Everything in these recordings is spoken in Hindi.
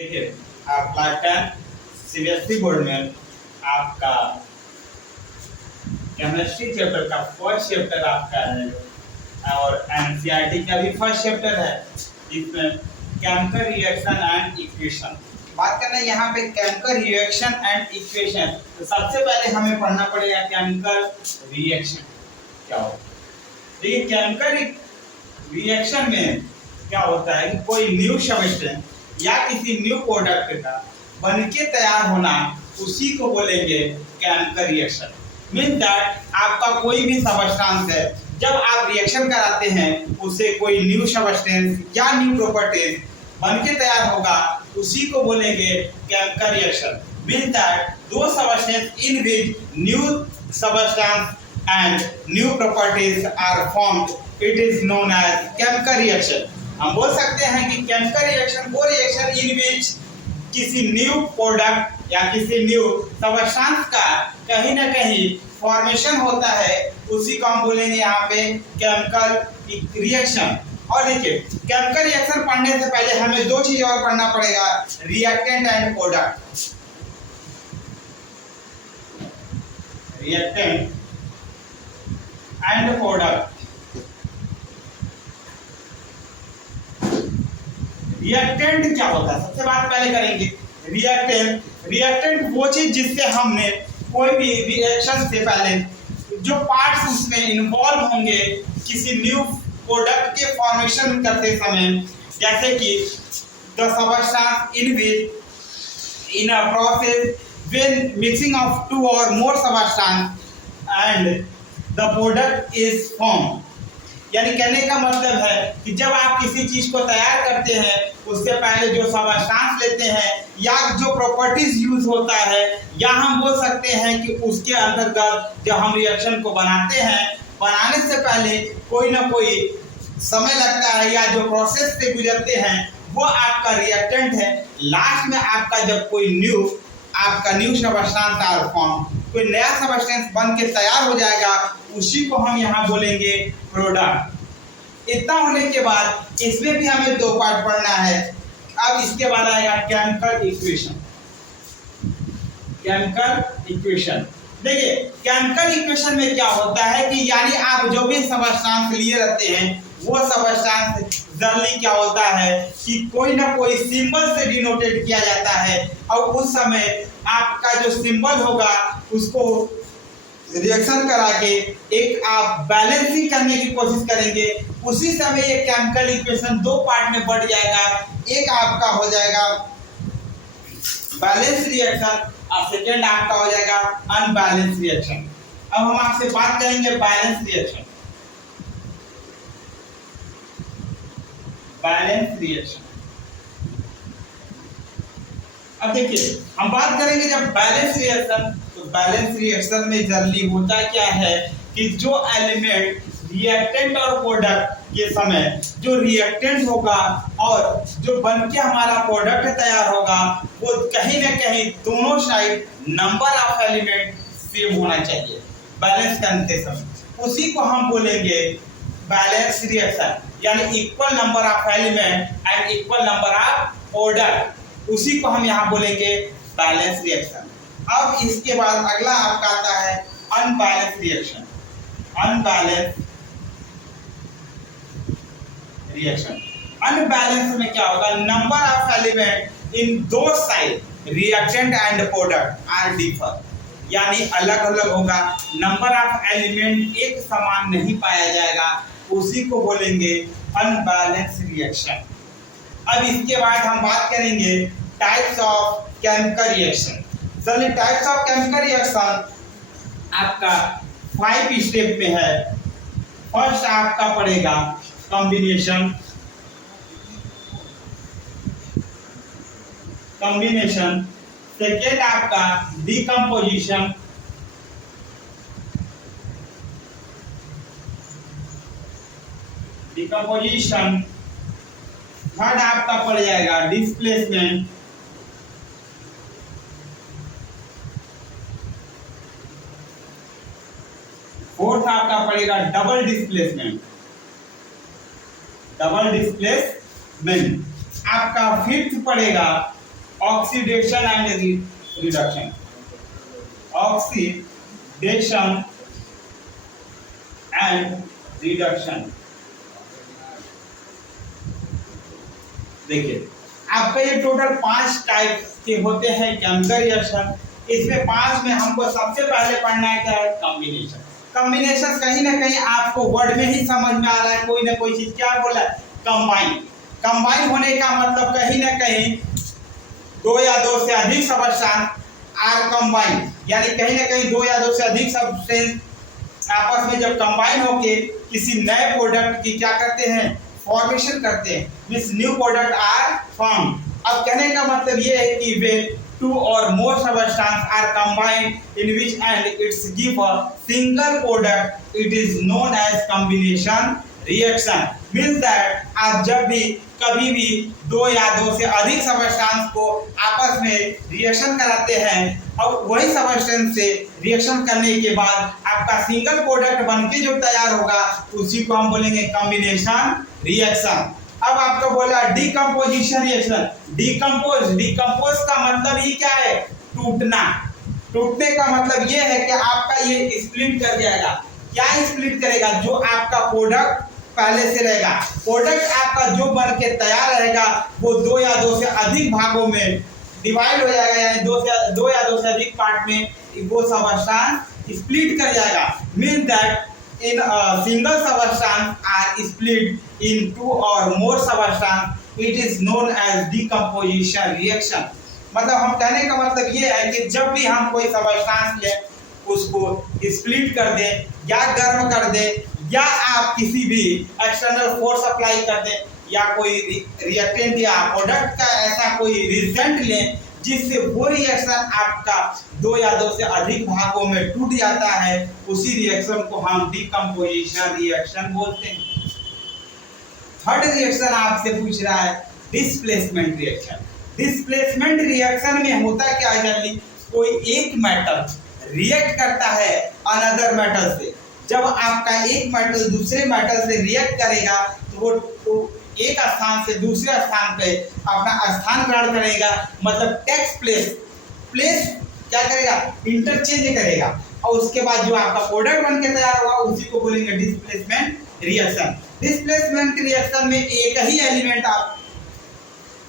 देखिए, आप क्लास 10 सीबीएसई बोर्ड में आपका केमिस्ट्री चैप्टर का फर्स्ट चैप्टर आपका है और एनसीईआरटी का भी फर्स्ट चैप्टर है। इसमें केमिकल रिएक्शन एंड इक्वेशन बात करना है। यहाँ पे केमिकल रिएक्शन एंड इक्वेशन, तो सबसे पहले हमें पढ़ना पड़ेगा केमिकल रिएक्शन क्या होता है। देखिए, केमिकल रिएक्शन में क्या होता है कि कोई न्यू सब्सटेंस या किसी न्यू प्रोडक्ट का बनके तैयार होना, उसी को बोलेंगे केमिकल रिएक्शन। मीन दैट आपका कोई भी सब्सटेंस है, जब आप रिएक्शन कराते हैं उससे कोई न्यू सब्सटेंस या न्यू प्रॉपर्टीज बनके तैयार होगा, उसी को बोलेंगे केमिकल रिएक्शन। मीन दैट दो substance in which new substance and new properties are formed, it is known as chemical reaction। हम बोल सकते हैं कि केमिकल रिएक्शन वो रिएक्शन इन विच किसी न्यू प्रोडक्ट या किसी न्यू सब्सटेंस का कहीं ना कहीं फॉर्मेशन होता है, उसी को हम बोलेंगे यहाँ पे केमिकल रिएक्शन। और देखिए, केमिकल रिएक्शन पढ़ने से पहले हमें दो चीज और पढ़ना पड़ेगा, reactant and product. Reactant and product. Reactant क्या होता है, सबसे बात पहले करेंगे। रिएक्टेंट वो चीज जिससे हमने कोई भी रिएक्शन से पहले जो पार्ट्स उसमें इन्वॉल्व होंगे किसी न्यू प्रोडक्ट के फॉर्मेशन करते समय, जैसे कि the substance in which in a process when mixing of two or more substance and the product is form. यानी कहने का मतलब है कि जब आप किसी चीज को तैयार करते हैं उससे पहले जो सब्सटेंस लेते हैं या जो प्रॉपर्टीज यूज होता है, या हम बोल सकते हैं कि उसके अंतर्गत जब हम रिएक्शन को बनाते हैं, बनाने से पहले कोई ना कोई समय लगता है या जो प्रोसेस से गुजरते हैं वो आपका रिएक्टेंट है। लास्ट में आपका जब कोई न्यू सब्सटेंस आर फॉर्म, कोई नया सब्सटेंस बन के तैयार हो जाएगा, उसी को हम यहाँ बोलेंगे प्रोडक्ट। इतना होने के बाद इसमें भी हमें दो पार्ट पढ़ना है। अब इसके बाद आएगा केमिकल इक्वेशन। केमिकल इक्वेशन, देखिए केमिकल इक्वेशन में क्या होता है कि यानी आप जो भी सब्सटेंस लिए रहते हैं वो सब्सटेंस जनरली क्या होता है कि कोई ना कोई सिंबल से डिनोटेड किया जाता है, और उस समय आपका जो सिंबल होगा उसको रिएक्शन करा के एक आप बैलेंसिंग करने की कोशिश करेंगे। उसी समय ये केमिकल इक्वेशन दो पार्ट में बढ़ जाएगा। एक आपका हो जाएगा बैलेंस रिएक्शन और सेकेंड आपका हो जाएगा अनबैलेंस रिएक्शन। अब हम आपसे बात करेंगे बैलेंस रिएक्शन। बैलेंस रिएक्शन, अब देखिए हम बात करेंगे जब बैलेंस रिएक्शन, तो बैलेंस रिएक्शन में जनरली होता क्या है कि जो एलिमेंट रिएक्टेंट और प्रोडक्ट के समय जो रिएक्टेंट होगा और जो बनके हमारा प्रोडक्ट तैयार होगा, वो कहीं ना कहीं दोनों side number of element same होना चाहिए बैलेंस करते समय। उसी को हम बोलेंगे बैलेंस रिएक्शन, यानी equal number of element and equal number of product, उसी को हम यहाँ बोलेंगे बैलेंस रिएक्शन। अब इसके बाद अगला आपका आता है unbalance reaction. Unbalance reaction, unbalance में क्या होगा, नंबर ऑफ एलिमेंट इन दो side reactant and product are differ, यानी अलग अलग होगा, नंबर ऑफ एलिमेंट एक समान नहीं पाया जाएगा, उसी को बोलेंगे अनबैलेंस रिएक्शन। अब इसके बाद हम बात करेंगे टाइप्स ऑफ केमिकल रिएक्शन। चलिए, टाइप्स ऑफ केमिकल रिएक्शन आपका 5 स्टेप में है। फर्स्ट आपका पड़ेगा कॉम्बिनेशन। कॉम्बिनेशन, सेकेंड आपका डिकम्पोजिशन, डिकम्पोजिशन, थर्ड आपका पड़ जाएगा डिस्प्लेसमेंट, फोर्थ आपका पड़ेगा डबल डिस्प्लेसमेंट। डबल डिस्प्लेसमेंट आपका फिफ्थ पड़ेगा oxidation and reduction, oxidation and reduction. देखिए आपका ये टोटल 5 टाइप के होते हैं केमिकल रिएक्शन। इसमें 5 में हमको सबसे पहले पढ़ना है क्या है, कॉम्बिनेशन। कॉम्बिनेशन कहीं ना कहीं आपको वर्ड में ही समझ में आ रहा है, कोई ना कोई चीज क्या बोला, कंबाइन। कंबाइन होने का मतलब कहीं ना कहीं 2 या 2 से अधिक सब्सटेंस आर कंबाइन, यानी कहीं ना कहीं 2 या 2 से अधिक सब्सटेंस आपस में जब कंबाइन होके किसी नए प्रोडक्ट की क्या करते हैं, फॉर्मेशन करते हैं, means new product are form. अब कहने का मतलब ये है कि वे 2 or more substances are combined in which and it's give a single product, it is known as combination reaction। means that आप जब भी कभी भी 2 या 2 से अधिक सब्सटेंस को आपस में रिएक्शन कराते हैं और वही सब्सटेंस से रिएक्शन करने के बाद आपका सिंगल प्रोडक्ट बनके जो तैयार होगा उसी को हम बोलेंगे कॉम्बिनेशन रिएक्शन। अब आपको बोला डिकम्पोजिशन रिएक्शन। डिकम्पोज का मतलब ही क्या है, टूटना। टूटने का मतलब ये है कि आपका ये स्प्लिट कर जाएगा। क्या स्प्लिट करेगा, जो आपका प्रोडक्ट पहले से रहेगा, प्रोडक्ट आपका जो बन के तैयार रहेगा वो 2 या 2 से अधिक भागों में डिवाइड हो जाएगा, यानी 2 या 2 से अधिक पार्ट में वो सब्सटेंस स्प्लिट कर जाएगा। Mean that in a single substance are split in 2 or more substance, it is known as decomposition reaction। मतलब हम कहने का मतलब ये है कि जब भी हम कोई सब्सटेंस ले उसको स्प्लिट कर दें या गर्म कर दें या आप किसी भी एक्सटर्नल फोर्स अप्लाई कर दें या कोई रिएक्टेंट या प्रोडक्ट का ऐसा कोई रिजल्ट लें जिससे वो रिएक्शन आपका 2 या 2 से अधिक भागों में टूट जाता है, उसी रिएक्शन को हम डिकम्पोजिशन रिएक्शन बोलते हैं। थर्ड रिएक्शन आपसे पूछ रहा है डिस्प्लेसमेंट रिएक्शन। डिस्प्लेसमेंट रिएक्शन में होता क्या है, जल्दी कोई एक मेटल रिएक्ट करता है अनदर मेटल से। जब आपका एक मेटल दूसरे मेटल से रिएक्ट करेगा तो वो एक स्थान से दूसरे स्थान पे अपना स्थान ग्रहण करेगा, मतलब टेक्स प्लेस क्या करेगा, इंटरचेंज करेगा, और उसके बाद जो आपका प्रोडक्ट बन के तैयार होगा उसी को बोलेंगे डिस्प्लेसमेंट रिएक्शन। डिस्प्लेसमेंट रिएक्शन में एक ही एलिमेंट आप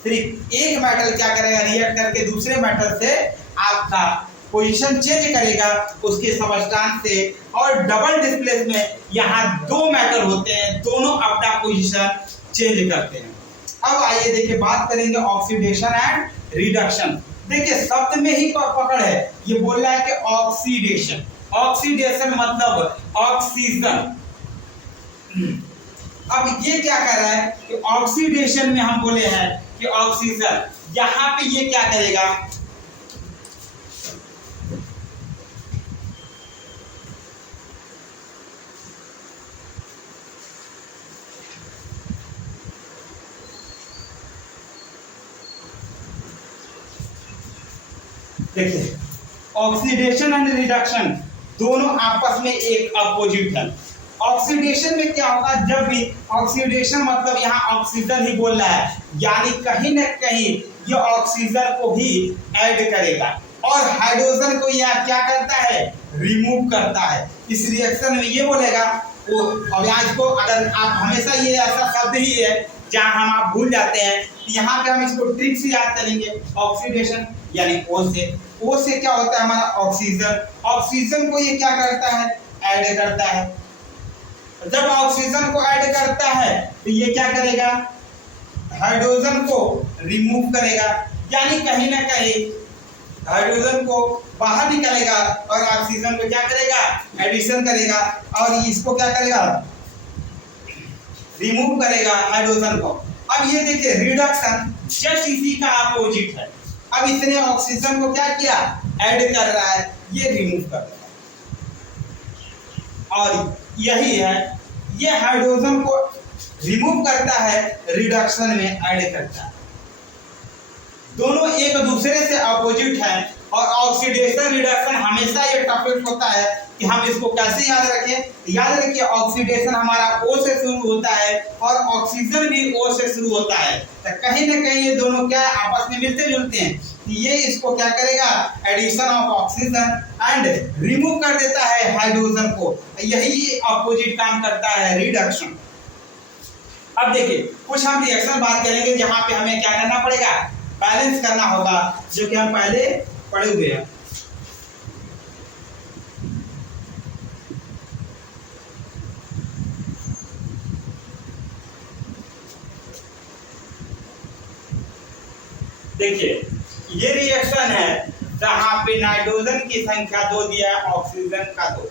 सिर्फ एक मेटल क्या करेगा, रिएक्ट करके दूसरे मेटल से आपका पोजीशन चेंज करेगा उसके सब्सटेंस से। और डबल डिस्प्लेस में यहाँ 2 मेटल होते हैं, दोनों अपना पोजीशन चेंज करते हैं। अब आइए देखिए बात करेंगे ऑक्सीडेशन एंड रिडक्शन। देखिए शब्द में ही पकड़ है, ये बोल रहा है कि ऑक्सीडेशन। ऑक्सीडेशन मतलब ऑक्सीजन। अब ये क्या कर रहा है कि ऑक्सीडेशन में हम बोले हैं कि ऑक्सीजन, यहाँ पे ये क्या करेगा, देखिए ऑक्सीडेशन एंड रिडक्शन दोनों आपस में एक अपोजिट है। ऑक्सीडेशन में क्या होगा, जब भी ऑक्सीडेशन मतलब यहाँ ऑक्सीजन ही बोल रहा है, यानी कहीं ना कहीं ये ऑक्सीजन को भी ऐड करेगा और हाइड्रोजन को यह क्या करता है, रिमूव करता है। इस रिएक्शन में ये बोलेगा वो, अब आज को अगर आप हमेशा ये ऐसा शब्द ही है जहाँ हम आप भूल जाते हैं, यहाँ पे हम इसको ट्रिक से याद करेंगे। ऑक्सीडेशन यानी ओ से क्या होता है हमारा ऑक्सीजन, ऑक्सीजन को ये क्या करता है, ऐड करता है। जब ऑक्सीजन को ऐड करता है तो ये क्या करेगा, हाइड्रोजन को रिमूव करेगा, यानी कहीं ना कहीं हाइड्रोजन को बाहर निकालेगा और ऑक्सीजन को क्या करेगा, एडिशन करेगा, और इसको क्या करेगा, रिमूव करेगा हाइड्रोजन को। अब ये देखिए रिडक्शन जस्ट इसी का अपोजिट है। अब इसने ऑक्सीजन को क्या किया, ऐड कर रहा है, ये रिमूव कर रहा है। और यही है, ये हाइड्रोजन को रिमूव करता है, रिडक्शन में ऐड करता है। दोनों एक दूसरे से अपोजिट है। और ऑक्सीडेशन रिडक्शन हमेशा ये टॉपिक होता है कि हम इसको कैसे याद रखें। याद रखिए ऑक्सीडेशन हमारा O से शुरू होता है और ऑक्सीजन भी O से शुरू होता है, तो कहीं ना कहीं ये दोनों क्या आपस में मिलते जुलते हैं। ये इसको क्या करेगा, addition of oxygen and remove कर देता है हाइड्रोजन को, यही अपोजिट काम करता है रिडक्शन। अब देखिए कुछ हम रिएक्शन बात करेंगे जहां पे हमें क्या करना पड़ेगा, बैलेंस करना होगा, जो कि हम पहले पढ़े हुए हैं। देखिए ये रिएक्शन है जहां पे नाइट्रोजन की संख्या 2 दिया है, ऑक्सीजन का 2।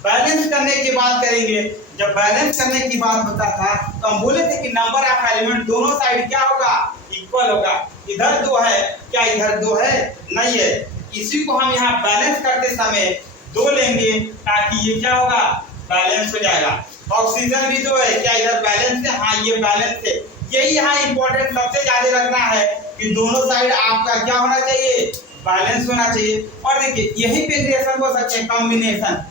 बैलेंस करने की बात करेंगे, जब बैलेंस करने की बात होता था तो हम बोले थे कि नंबर ऑफ एलिमेंट दोनों साइड क्या होगा, इक्वल होगा। इधर 2 है, क्या इधर 2 है, नहीं है। इसी को हम यहाँ बैलेंस करते समय 2 लेंगे ताकि ये क्या होगा, बैलेंस हो जाएगा। ऑक्सीजन भी 2 है, क्या इधर बैलेंस है, हाँ ये बैलेंस है। यही यहाँ इंपॉर्टेंट सबसे ज्यादा रखना है कि दोनों साइड आपका क्या होना चाहिए, बैलेंस होना चाहिए। और देखिए यही पे रिएक्शन हो सकते हैं कॉम्बिनेशन,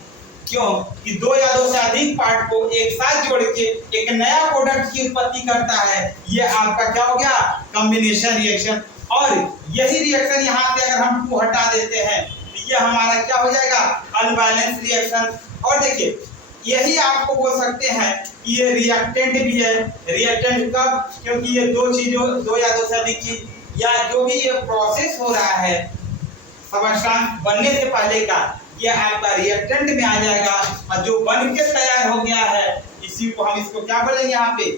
क्यों कि 2 या 2 से अधिक पार्ट को एक साथ जोड़ के एक नया प्रोडक्ट की उत्पत्ति करता है, ये आपका क्या हो गया, कॉम्बिनेशन रिएक्शन। और यही रिएक्शन यहाँ से अगर हम 2 हटा देते हैं तो ये हमारा क्या हो जाएगा, अनबैलेंस रिएक्शन। और देखिए यही आपको बोल सकते हैं कि ये रिएक्टेंट भी है। रिएक्टेंट कब, क्योंकि ये 2 चीजों 2 या 2 से अधिक चीज या जो भी ये प्रोसेस हो रहा है सबस्टेंस बनने से पहले का, ये आपका रिएक्टेंट में आ जाएगा। और जो बन के तैयार हो गया है इसी को हम इसको क्या बोलेंगे, यहाँ पे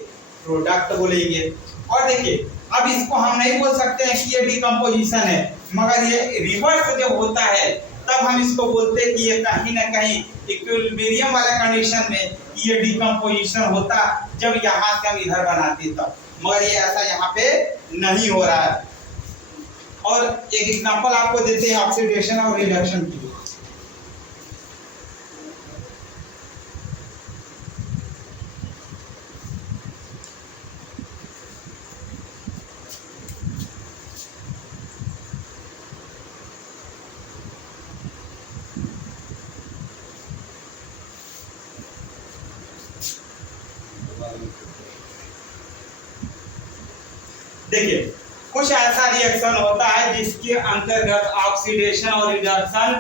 प्रोडक्ट बोलेंगे। और देखिए अब इसको हम नहीं बोल सकते हैं कि ये डिकम्पोजिशन है, मगर ये रिवर्स जब होता है तब हम इसको बोलते हैं कि ये कहीं ना कहीं इक्विलिब्रियम वाला कंडीशन में ये डिकम्पोजिशन होता, जब यहाँ से हम इधर बनाते तब, मगर ये ऐसा यहाँ पे नहीं हो रहा है। और एक एग्जांपल आपको देते हैं ऑक्सीडेशन और रिडक्शन की। देखिए कुछ ऐसा रिएक्शन होता है जिसके अंतर्गत ऑक्सीडेशन और रिडक्शन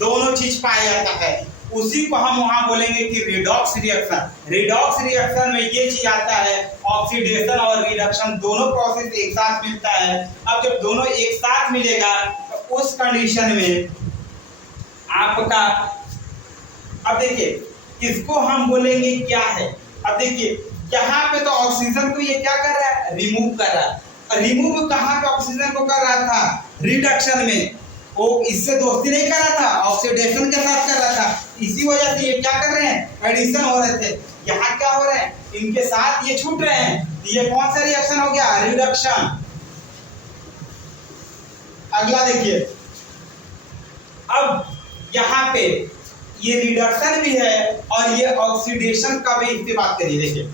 दोनों चीज पाया जाता है, उसी को हम वहां बोलेंगे कि रिडॉक्स रिएक्शन। रिडॉक्स रिएक्शन में ये चीज आता है, ऑक्सीडेशन और रिडक्शन दोनों प्रोसेस एक साथ मिलता है। अब जब दोनों एक साथ मिलेगा तो उस कंडीशन में आपका, अब देखिए इसको हम बोलेंगे क्या है। अब देखिए यहाँ पे तो ऑक्सीजन को ये क्या कर रहा है, रिमूव कर रहा है। रिमूव कहाँ पे ऑक्सीजन को कर रहा था, रिडक्शन में। वो इससे दोस्ती नहीं कर रहा था, ऑक्सीडेशन के साथ कर रहा था। इसी वजह से ये क्या कर रहे हैं, एडिशन हो रहे थे। यहाँ क्या हो रहा है, इनके साथ ये छूट रहे हैं, ये कौन सा रिएक्शन हो गया, रिडक्शन। अगला देखिए, अब यहाँ पे ये रिडक्शन भी है और ये ऑक्सीडेशन का भी, इससे बात करिए। देखिए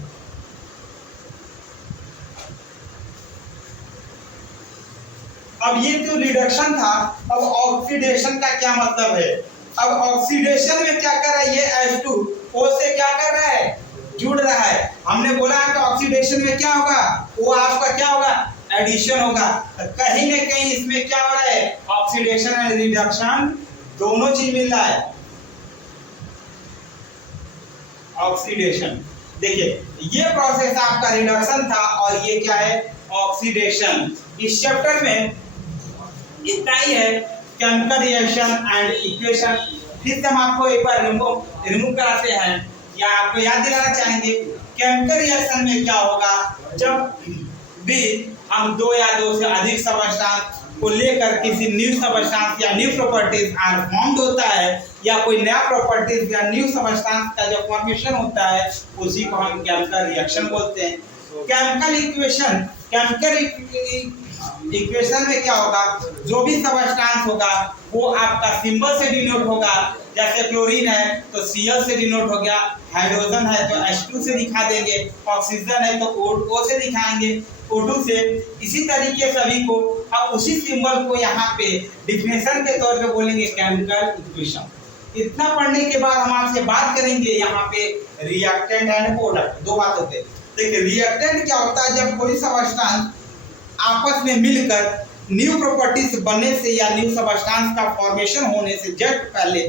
अब ये जो रिडक्शन था, अब ऑक्सीडेशन का क्या मतलब है। अब ऑक्सीडेशन में क्या कर रहा है, ये H2O से क्या कर रहा है, जुड़ रहा है। हमने बोला है कि ऑक्सीडेशन में क्या होगा, वो आपका क्या होगा, एडिशन होगा। कहीं ना कहीं इसमें क्या हो रहा है, ऑक्सीडेशन एंड रिडक्शन दोनों चीज मिल रहा है। ऑक्सीडेशन, देखिए ये प्रोसेस आपका रिडक्शन था और ये क्या है, ऑक्सीडेशन। इस चैप्टर में इतना ही है, केमिकल रिएक्शन एंड इक्वेशन। फिर से हम आपको एक बार रिमूव कराते हैं या आपको याद दिलाना चाहेंगे, केमिकल रिएक्शन में क्या होगा, जब भी हम 2 या 2 से अधिक सबस्टेंस को लेकर किसी न्यू सबस्टेंस या न्यू प्रॉपर्टीज आर फॉर्म्ड होता है, या कोई नया प्रॉपर्टीज या न्यू सबस्टेंस का जो फॉर्मेशन होता है, उसी को हम केमिकल रिएक्शन बोलते हैं। केमिकल इक्वेशन, केमिकल इक्वेशन में क्या होगा, जो भी सबस्टेंस होगा वो आपका सिंबल से डिनोट होगा। जैसे क्लोरीन है तो Cl से डिनोट हो गया, हाइड्रोजन है तो H2 से दिखा देंगे, ऑक्सीजन है तो O से दिखाएंगे, O2 से। इसी तरीके सभी को हम उसी सिंबल को यहाँ पे डिफिनेशन के तौर पे बोलेंगे केमिकल इक्वेशन। इतना पढ़ने के बाद हम आपसे बात करेंगे यहाँ पे रिएक्टेंट एंड प्रोडक्ट, दो बातों पे। देखिए रिएक्टेंट क्या होता है, जब कोई सबस्टेंस आपस में मिलकर न्यू प्रॉपर्टीज बनने से या न्यू सबस्टेंस का फॉर्मेशन होने से जस्ट पहले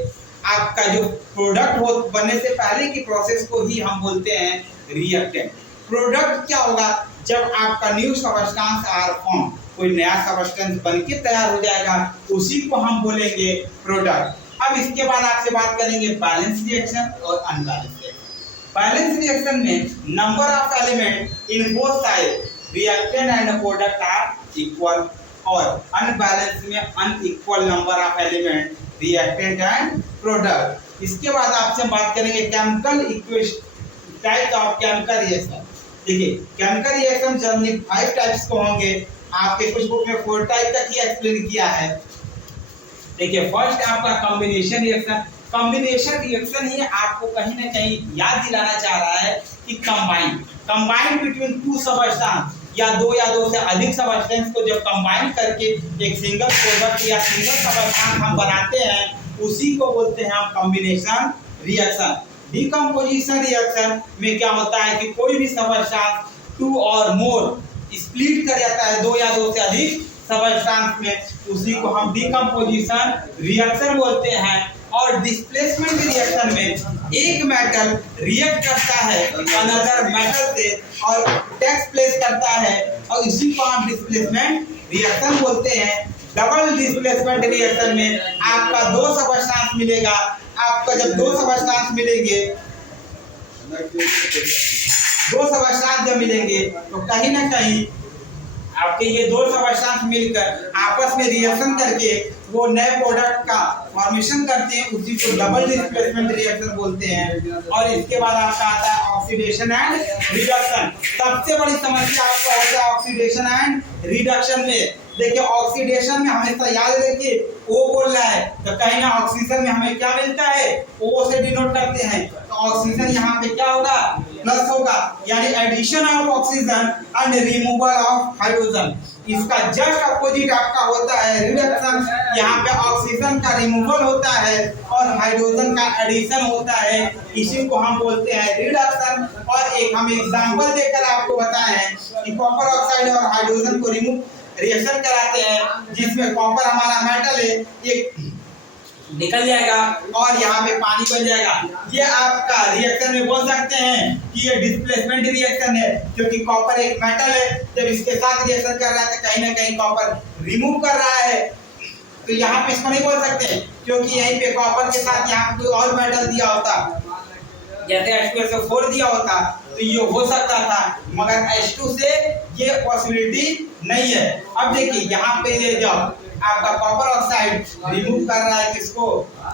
आपका जो प्रोडक्ट हो बनने से पहले की प्रोसेस को ही हम बोलते हैं रिएक्टेंट। प्रोडक्ट क्या होगा, जब आपका न्यू सबस्टेंस आर फॉर्म, कोई नया सबस्टेंस बनके तैयार हो जाएगा, उसी को हम बोलेंगे प्रोडक्ट। अब इसके बाद आपसे बात करेंगे बैलेंस रिएक्शन और अनबैलेंस रिएक्शन। बैलेंस रिएक्शन में number of element in both side reactant and product are equal, और अनबैलेंस में unequal number of element reactant and product. इसके बाद आपसे हम बात करेंगे chemical equation, type of chemical reaction. देखिए केमिकल रिएक्शन जनरली 5 टाइप्स को होंगे, आपके कुछ बुक में 4 टाइप तक ही एक्सप्लेन किया है। देखिए फर्स्ट आपका कॉम्बिनेशन रिएक्शन। कॉम्बिनेशन रिएक्शन ही आपको कहीं ना कहीं याद दिलाना चाह रहा है कि कंबाइन बिटवीन टू सबस्टेंस या दो से अधिक सबस्टेंस को जब कंबाइन करके एक सिंगल प्रोडक्ट या सिंगल सबस्टेंस हम बनाते हैं, उसी को बोलते हैं हम कॉम्बिनेशन रिएक्शन। डिकम्पोजिशन रिएक्शन में क्या होता है कि कोई भी सबस्टेंस 2 और मोर स्प्लिट कर जाता है, 2 या 2 से अधिक सबस्टेंस में, उसी को हम डिकम्पोजिशन रिएक्शन बोलते हैं। और डिस्प्लेसमेंट रिएक्शन में एक मेटल रिएक्ट करता है अनदर मेटल से और टेक्स प्लेस करता है, और इसी को हम डिस्प्लेसमेंट रिएक्शन बोलते हैं। डबल डिस्प्लेसमेंट रिएक्शन में आपका 2 सबस्टेंस मिलेगा, आपका जब 2 सबस्टेंस मिलेंगे, 2 सबस्टेंस जब मिलेंगे तो कहीं ना कहीं आपके ये 2 सबस्टेंस मिलकर आपस में रिएक्शन करके वो नए प्रोडक्ट का फॉर्मेशन करते हैं, उसी को डबल डिस्प्लेसमेंट रिएक्शन बोलते हैं। और इसके बाद आपका आता है ऑक्सीडेशन एंड रिडक्शन। सबसे बड़ी समस्या आपका होता है ऑक्सीडेशन एंड रिडक्शन में। देखिए ऑक्सीडेशन में हमेशा याद रखिए O बोल रहा है तो कहीं ना ऑक्सीजन में हमें क्या मिलता है, O से डिनोट करते हैं, तो ऑक्सीजन यहाँ पे क्या होगा, प्लस होगा, यानी addition of oxygen and removal of hydrogen. इसका जस्ट अपोजिट आपका होता है रिडक्शन, यहाँ पे ऑक्सीजन का रिमूवल होता है और हाइड्रोजन का एडिशन होता है, इसी को हम बोलते हैं रिडक्शन। और एक हम एग्जांपल देकर आपको बताएं कि कॉपर ऑक्साइड और हाइड्रोजन को रिमूव रिएक्शन कराते हैं, जिसमें कॉपर हमारा मेटल है, एक निकल जाएगा और यहाँ पे पानी बन जाएगा। ये आपका रिएक्शन में बोल सकते हैं कि ये डिस्प्लेसमेंट रिएक्शन है, क्योंकि कॉपर एक मेटल है, जब इसके साथ रिएक्शन कर रहा है तो कहीं ना कहीं कॉपर रिमूव कर रहा है, तो यहाँ पे इसको नहीं बोल सकते, क्योंकि यहीं पे कॉपर के साथ यहाँ पे कोई और मेटल दिया होता, जैसे H2SO4 दिया होता तो ये हो सकता था, मगर H2 से ये पॉसिबिलिटी नहीं है। अब देखिए यहाँ पे ये जब आपका कॉपर ऑक्साइड रिमूव कर रहा है किसको,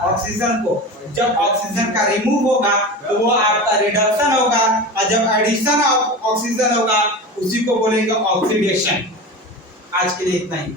ऑक्सीजन को, जब ऑक्सीजन का रिमूव होगा तो वो आपका रिडक्शन होगा, और जब एडिशन ऑफ ऑक्सीजन होगा उसी को बोलेंगे ऑक्सीडेशन। आज के लिए इतना ही।